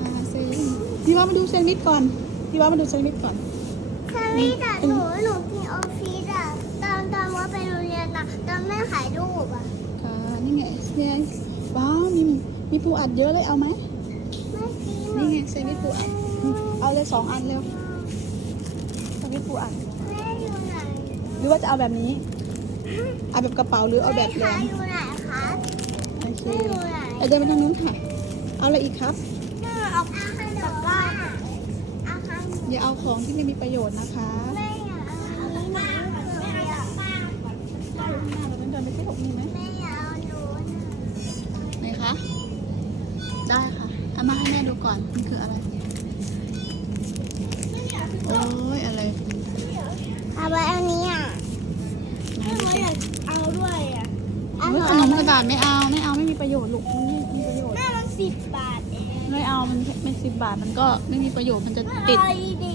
อ่าเซนพี่ว่ามาดูแซนด์วิชก่อน พี่ว่ามาดูแซนด์วิชก่อนสวีทอะหนูหนูกินออฟฟิศอะตอนตอนว่าไปโรงเรียนอะตอนแม่ขายรูปอะค่ะนี่ไงเนี่ยว้าวมีมีปูอัดเยอะเลยเอาไหมไม่กินนี่ไงแซนด์วิชปูอัดเอาเลยสองอันเร็วแซนด์วิชปูอัดแม่อยู่ไหนหรือว่าจะเอาแบบนี้ เอาแบบกระเป๋าหรือเอาแบบแหลแม่มอยู่ไหนคะโอเคแม่อยู่ไหนเอาเดินไปทางนู้นค่ะ เอาอะไรอีกครับ แม่เอาขนมบ้านเอาขนมอย่าเอาของที่ไม่มีประโยชน์นะคะแม่อยากเอาอันนี้หนูไม่เคยอะเราเดินไปที่หกมีไหมแม่อยากเอาหนูน่ะไหนคะ ได้ค่ะเอามาให้แม่ดูก่อน มันคืออะไร โอ้ยอะไร เอาไว้อันนี้อะ ไหนดูสิ เอาด้วยอะ เฮ้ยข นมกระดาษไม่เอาไม่เอาไม่มีประโยชน์ลูกมันไม่มีประโยชน์ แม่มันสิบบาทเองไม่เอามันไม่สิบบาทมันก็ไม่มีประโยชน์มันจะติด อะไรดิ